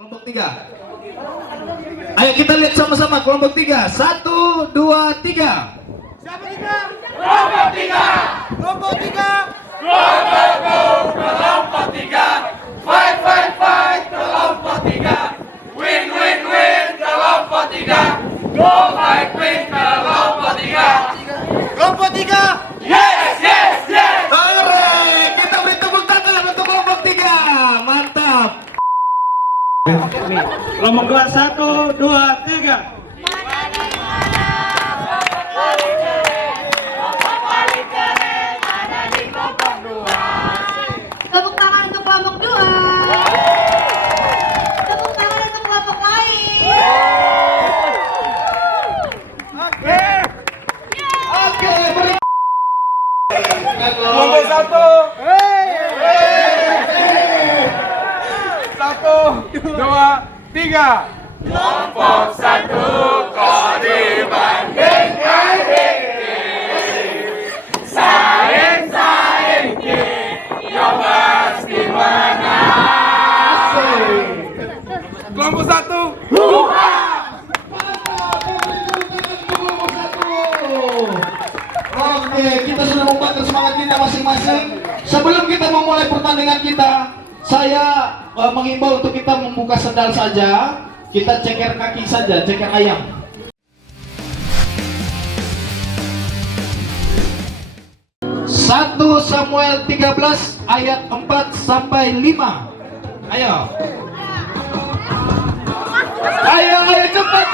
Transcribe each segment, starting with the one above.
Kelompok 3. Ayo kita lihat sama-sama kelompok 3. 1, 2, 3. Siapa 3? Kelompok 3. Kelompok 3. Go, go, go, kelompok 3. Fight, fight, fight, kelompok 3. Win, win, win, kelompok 3. Go, fight, win, kelompok 3. Kelompok 3. Yes, yes, yes. Oke, kita beri tepuk tangan untuk kelompok 3. Mantap. Kelompok 2, 1, 2, 3. Tepuk tangan untuk kelompok 2. Tepuk tangan untuk kelompok lain. Oke, beri. Kelompok 1. 1, 2, 3. Kelompok 1 kok dibandingkan saing Yobas gimana? Kelompok 1. Oke, kita sudah membakar semangat kita masing-masing. Sebelum kita memulai pertandingan kita, saya mengimbau untuk kita membuka sendal saja. Kita ceker kaki saja, ceker ayam. 1 Samuel 13 ayat 4 sampai 5. Ayo. Ayo cepat.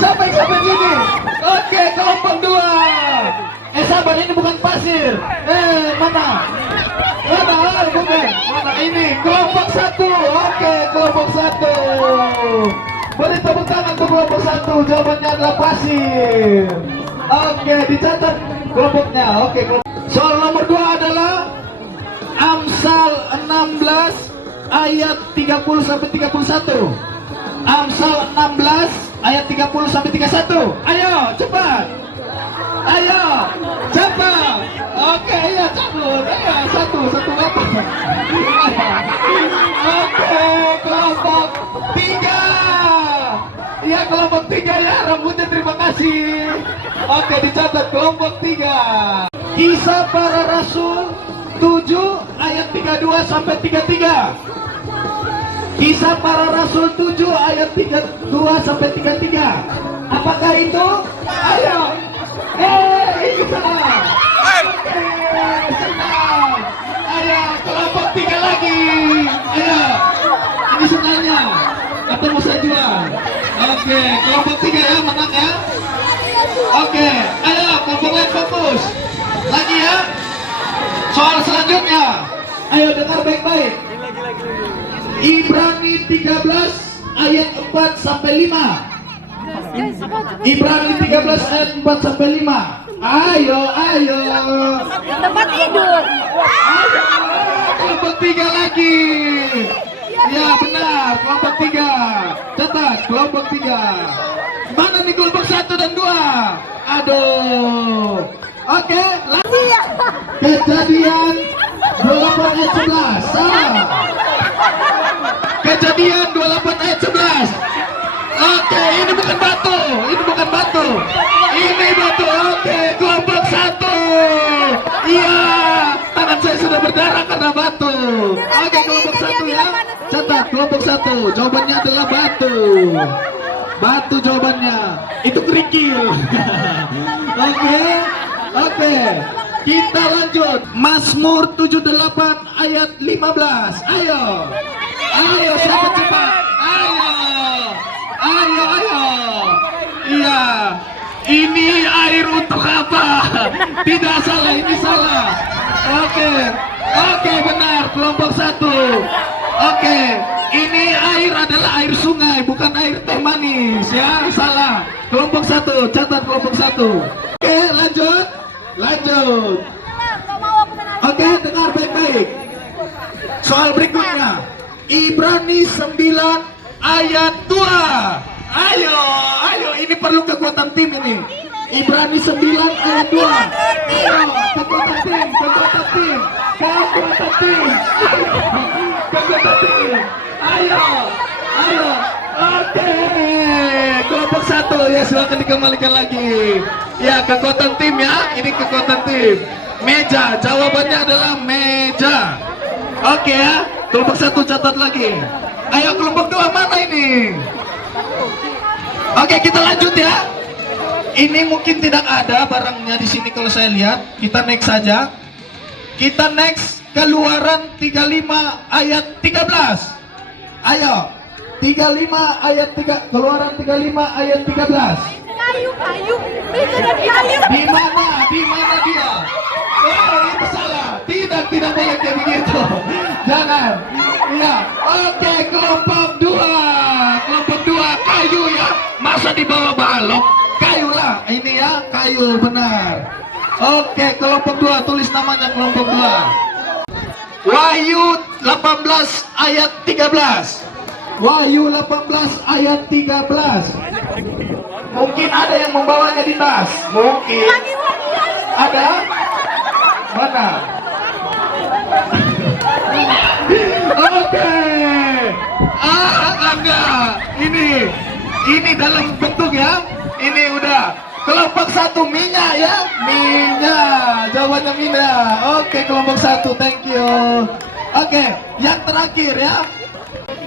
Sampai sini. Oke, kelompok 2. Sabar, ini bukan pasir. Mana? Bukan. Mana ini? Kelompok 1. Oke, kelompok 1. Beri tepuk tangan untuk kelompok 1. Jawabannya adalah pasir. Oke, dicatat kelompoknya. Oke. Soal nomor 2 adalah Amsal 16 ayat 30 sampai 31. Amsal 16 ayat 30 sampai 31. Ayo, cepat. Ayo, cepat. Oke, iya cabut. Ayo, satu lapar. Oke, kelompok 3. Iya, kelompok 3 ya, rambutnya terima kasih. Oke, dicatat kelompok 3. Kisah Para Rasul 7 ayat 32 sampai 33. Kisah Para Rasul 7 ayat 32 sampai 33. Apakah itu? Ayo. Ini salah. Oke, senang. Ayo, kelompok 3 lagi. Ayo. Ini senangnya. Atau mau saya jual? Oke, kelompok 3 ya, menang ya. Oke, ayo kelompok lain fokus. Lagi ya. Soal selanjutnya. Ayo dengar baik-baik. Ibrani 13 ayat 4 sampai 5. Ibrani 13 ayat 4 sampai 5. Ayo. Tempat tidur. Ayo, kelompok 3 lagi. Ya benar, kelompok 3. Catat, kelompok 3. Mana nih kelompok 1 dan 2? Aduh. Oke, lanjut. Kejadian 28 ayat 11. Salah. Kejadian 28 ayat 11. Oke, ini bukan batu. Ini batu. Oke, kelompok 1. Iya, tangan saya sudah berdarah karena batu. Oke, kelompok 1 ya. Catat, kelompok 1. Jawabannya adalah batu. Batu jawabannya. Itu kerikil. Oke. Kita lanjut. Mazmur 78 ayat 15. Ayo, siapa cepat? Ayo. Iya. Ini air untuk apa? Tidak salah, ini salah. Oke, benar. Kelompok 1. Oke, ini air adalah air sungai, bukan air teh manis ya. Salah. Kelompok 1, catat kelompok 1. Oke, lanjut. Oke, dengar baik-baik. Soal berikutnya. Ibrani 9 ayat 2. Ayo, ini perlu kekuatan tim ini. Ibrani 9 ayat 2. Ayo, kekuatan tim. Kekuatan tim. Ayo. silakan dikembalikan lagi. Ya, kekuatan tim ya. Ini kekuatan tim. Meja, jawabannya adalah meja. Oke ya, kelompok 1 catat lagi. Ayo kelompok 2 mana ini? Oke, kita lanjut ya. Ini mungkin tidak ada barangnya di sini kalau saya lihat. Kita next saja. Kita next keluaran 35 ayat 13. Ayo, 35 ayat 3, keluaran 35 ayat 13. Kayu. Meja dan kayu. Di mana dia? Oh, itu salah. Tidak boleh kayak begitu. Jangan. Iya. Oke, kelompok 2. Kelompok 2 kayu ya. Masa di bawah balok? Kayu lah. Ini ya, kayu benar. Oke, kelompok 2 tulis namanya kelompok 2. Wahyu 18 ayat 13. Wahyu 18 ayat 13. Mungkin ada yang membawanya di tas. Mungkin. Ada? Mana? Oke. Enggak. Ini dalam bentuk ya. Ini udah. Kelompok 1 minyak ya. Minyak. Jawabannya minyak. Oke, kelompok 1. Thank you. Oke, yang terakhir ya.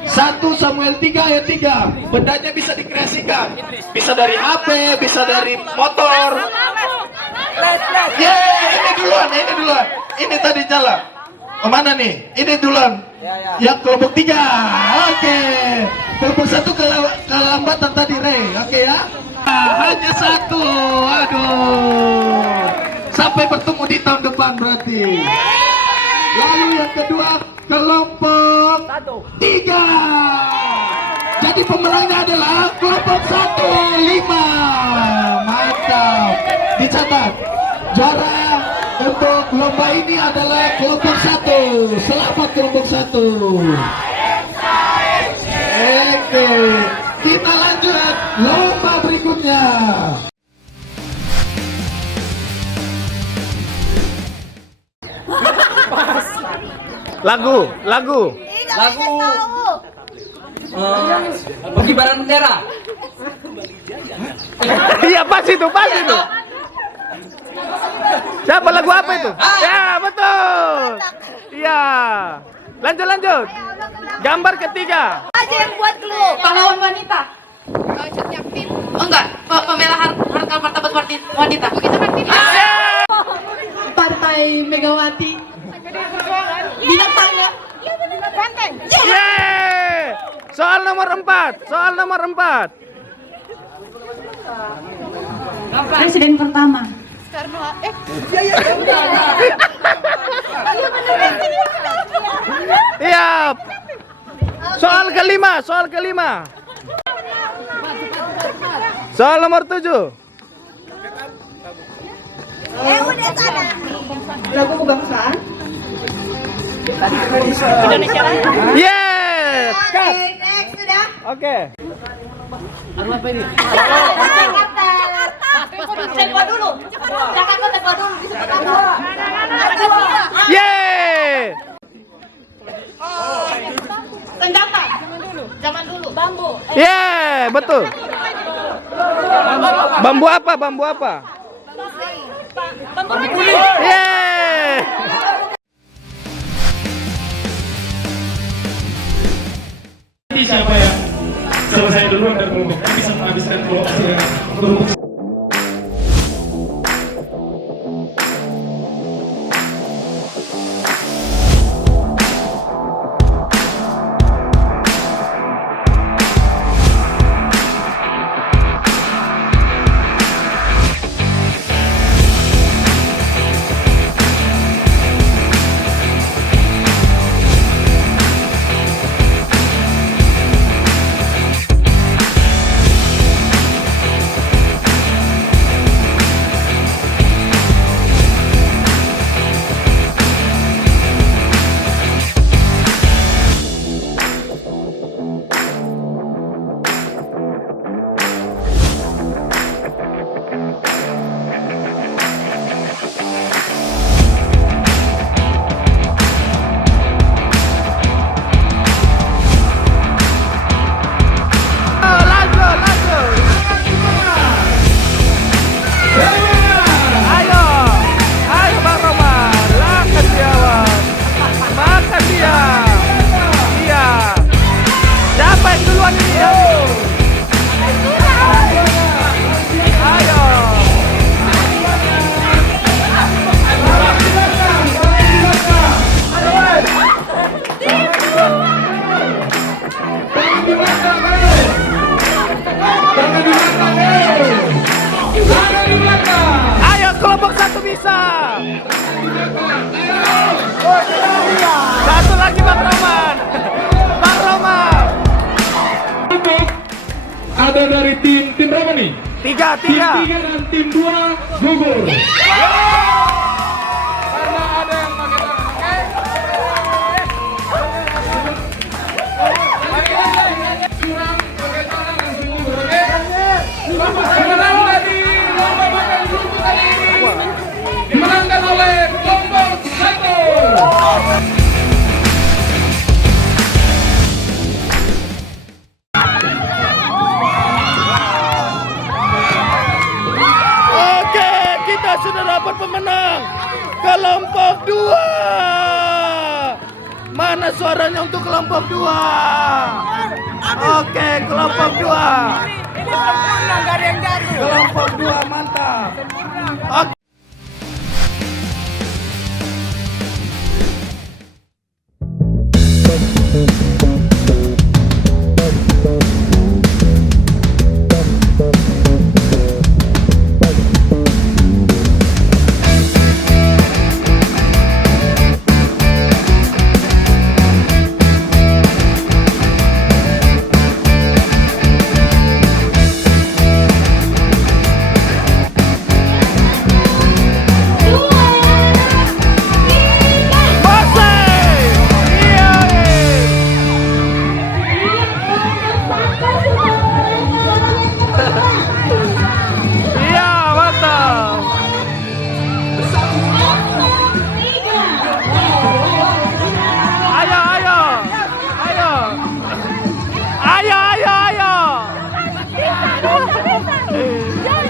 1 Samuel 3 ayat 3. Bendanya bisa dikreasikan. Bisa dari HP, bisa dari motor. Ini duluan. Ini tadi nyala. Mana nih? Ini duluan. Yang kelompok 3. Oke. Kelompok 1 kelambatan tadi, Rey. Oke ya. Hanya 1. Aduh. Sampai bertemu di tahun depan berarti. Lalu yang kedua kelompok 3. Jadi pemenangnya adalah kelompok 1 5. Mantap. Dicatat. Juara untuk lomba ini adalah kelompok 1. Selamat kelompok 1. Oke. Kita lanjut lomba berikutnya. Lagu. Pengibaran bendera. Iya, pas itu. Siapa lagu apa itu? Ya, betul. Iya. Lanjut. Gambar ketiga. Aja yang buat clue. Pahlawan wanita. Enggak, pembela harta martabat wanita. Partai Megawati. Bintang tangga. Banteng. Yeay. Soal nomor 4. Presiden pertama. Iya. Soal kelima. Soal nomor 7. Udah sana. Lagu kebangsaan. Yes. Oke, next sudah. Oke. Jakarta. Tempo dulu. Jakarta tempo dulu disebut apa? Yeay. Senjata. Zaman dulu. Bambu. Yeay, betul. Bambu apa? Bambu runcing. Yeay. Siapa yang selesai duluan dan kelompoknya bisa menghabiskan kelompok di belakang, hei. Jangan di belakang, hei. Ada di belakang. Ayo kelompok 1 bisa. Satu lagi Bang Roman. Bang Roman. Ada dari tim berapa nih? 3. Tim 3 dan tim 2 gugur. Karena ada yang pakai tangan, oke? Curang pakai tangan langsung gugur, oke? Kemenangan tadi lomba makan kerupuk kali ini dimenangkan oleh kelompok 1. Oke, kita sudah dapat pemenang. Kelompok 2. Mana suaranya untuk kelompok 2? Oke, kelompok 2. Kelompok 2 mantap. Oke. Iya, mantap. Ayo, ayo. Ayo. Ayo, ayo, ayo.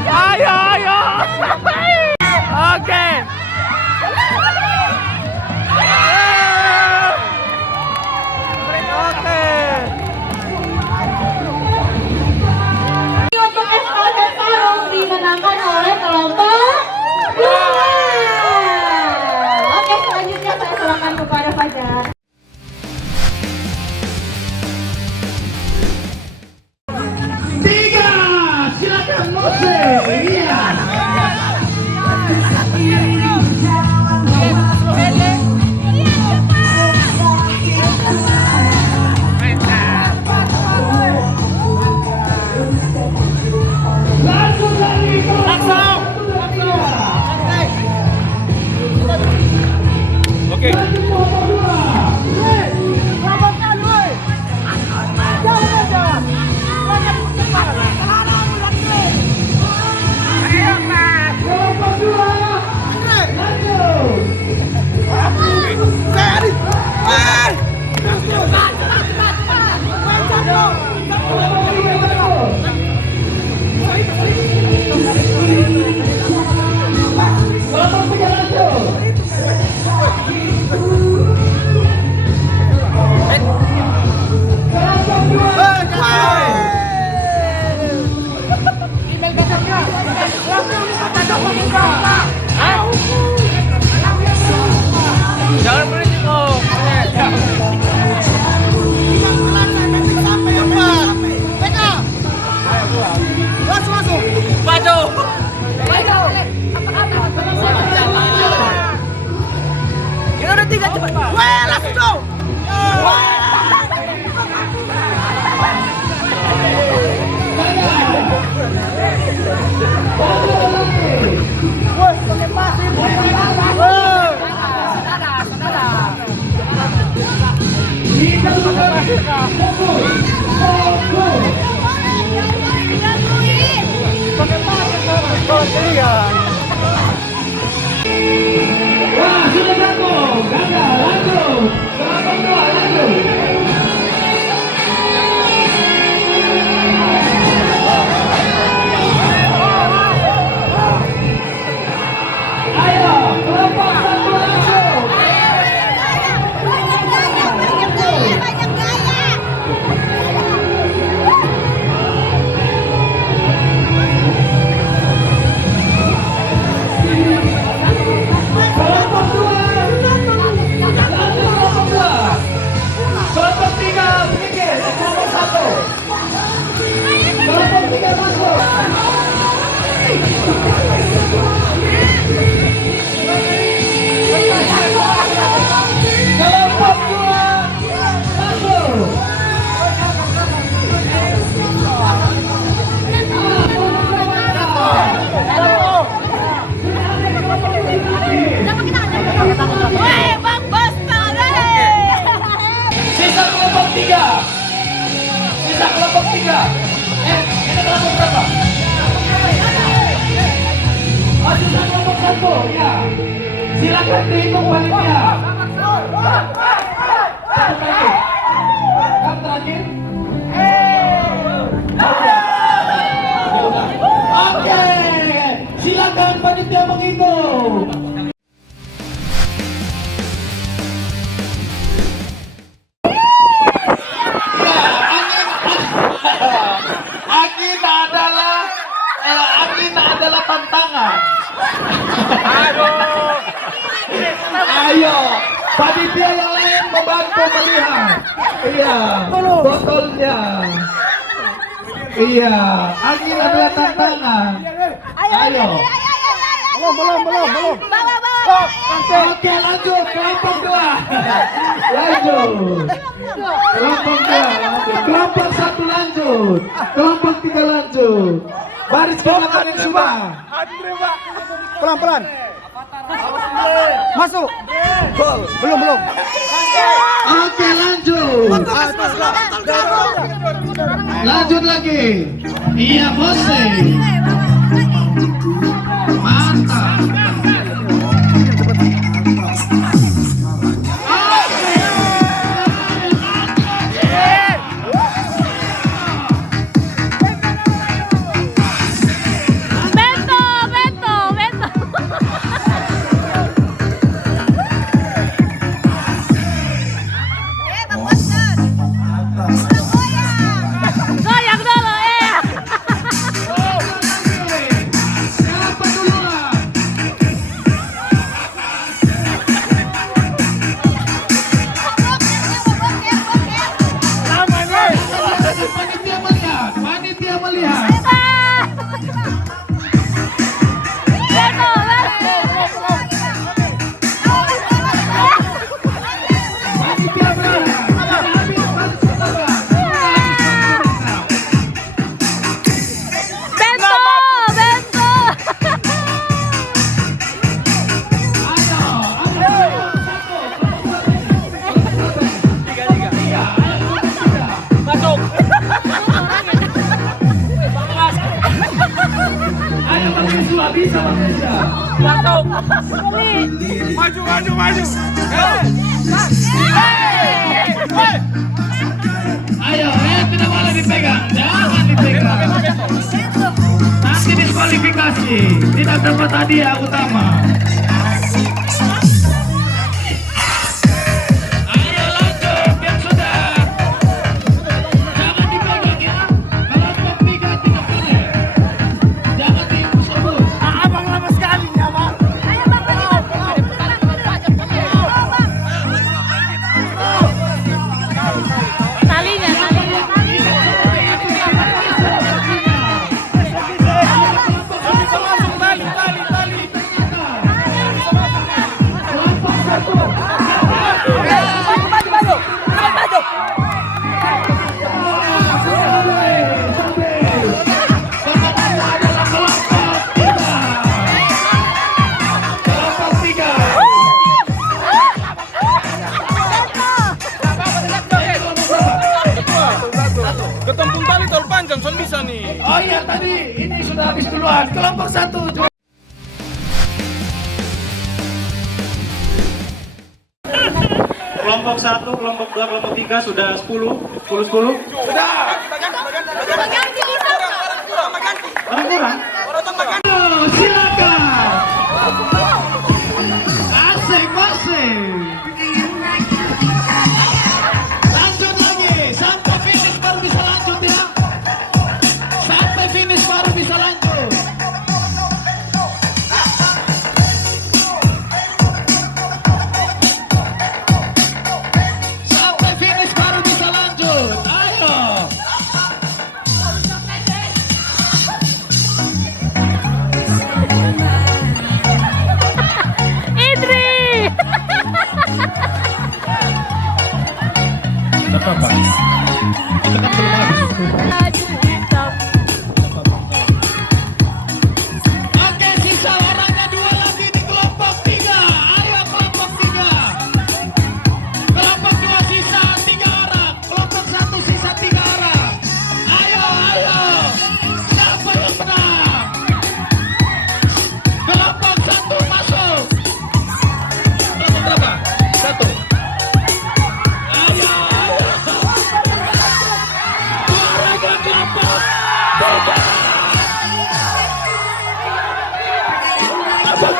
Ayo, ayo. Oke. Oke. Untuk estafet karung dimenangkan oleh kelompok 2. Oke, selanjutnya saya serahkan kepada Fajar. Tiga, silakan Mose. Iya. Langsung lagi. Langsung. Oke. Jangan berisiko. Kita udah 3 cepat. Wah, langsung dong. Wah, sudah jatuh. Gagal, lanjut. Kelompok 2, lanjut. Ayo, kelompok 1 lanjut. Kelompok 2. Lanjut kelompok 2. Kelompok 3 sedikit. Kelompok 1. 3. Kita kelompok berapa? Oh, sisa kelompok 1, ya. Silakan dihitung panitia. Satu lagi. Yang terakhir. Oke, silakan panitia menghitung. Angin adalah tantangan. Ayo, panitia yang lain membantu melihat. Iya, botolnya. Iya, angin adalah tantangan. Ayo. Belum. Oke, lanjut kelompok 2. Lanjut. Kelompok 2. Kelompok 1 lanjut. Kelompok 3 lanjut. Baris ke belakang yang sudah. Pelan-pelan. Masuk. Belum. Oke, lanjut. Lanjut lagi. Iya, Bose. Mantap. Goyang dulu, Siapa duluan? Panitia melihat. Panitia melihat. Habis baris ke belakang. Ayo Bang Yesua, bisa Bang Yesua. Maju. Ayo, tidak boleh dipegang, jangan dipegang. Nanti diskualifikasi, tidak dapat hadiah utama. Ayo lanjut, yang sudah. Jangan dipegang ya. Kelompok 3 tidak boleh. Jangan diimpus-impus. Abang lama sekali ya, Bang. Talinya. Ketempung tali tol panjang, son bisa nih. Oh iya, tadi ini sudah habis duluan. Kelompok 1 juga. Kelompok 1, kelompok 2, kelompok 3 sudah 10. Orang kurang? Silakan. Asik. Lanjut lagi. Sampai finish baru bisa lanjut ya. Sampai finish baru bisa lanjut. Sampai finish baru bisa lanjut. Ayo. Oke, sisa orangnya 2 lagi di kelompok 3. Ayo kelompok 3. Kelompok 2 sisa 3 orang. Kelompok 1 sisa 3 orang. Ayo.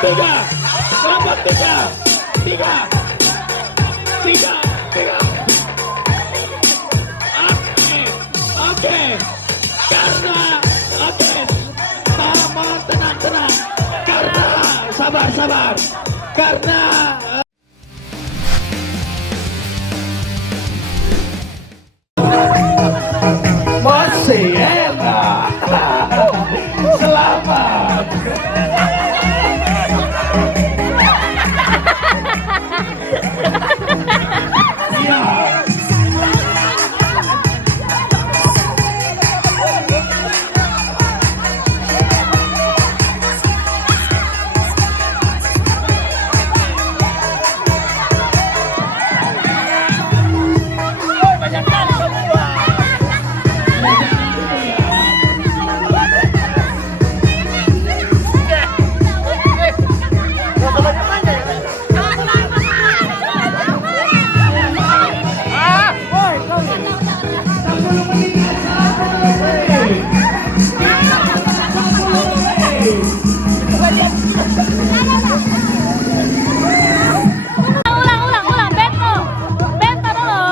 tiga. Kelompok tiga. Tiga. Tiga. Tiga. Oke. Karena oke. Mohon tenang. Karena sabar. Karena masih enak. Selamat. Ya. Ulang, bento dulu.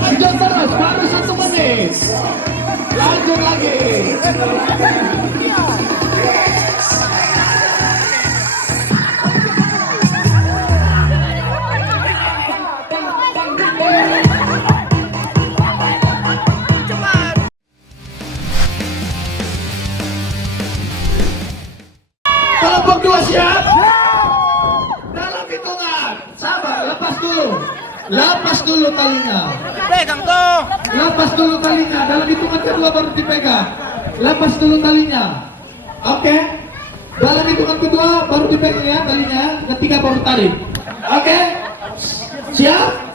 Lanjut terus, baru 1 menit. Lanjut lagi. Kelompok 2 siap? Dalam hitungan. Sabar, lepas dulu talinya. Pegang tuh. Lepas dulu talinya. Dalam hitungan kedua baru dipegang. Lepas dulu talinya. Oke. Dalam hitungan kedua baru dipegang ya talinya. Ketiga baru tarik. Oke. Siap?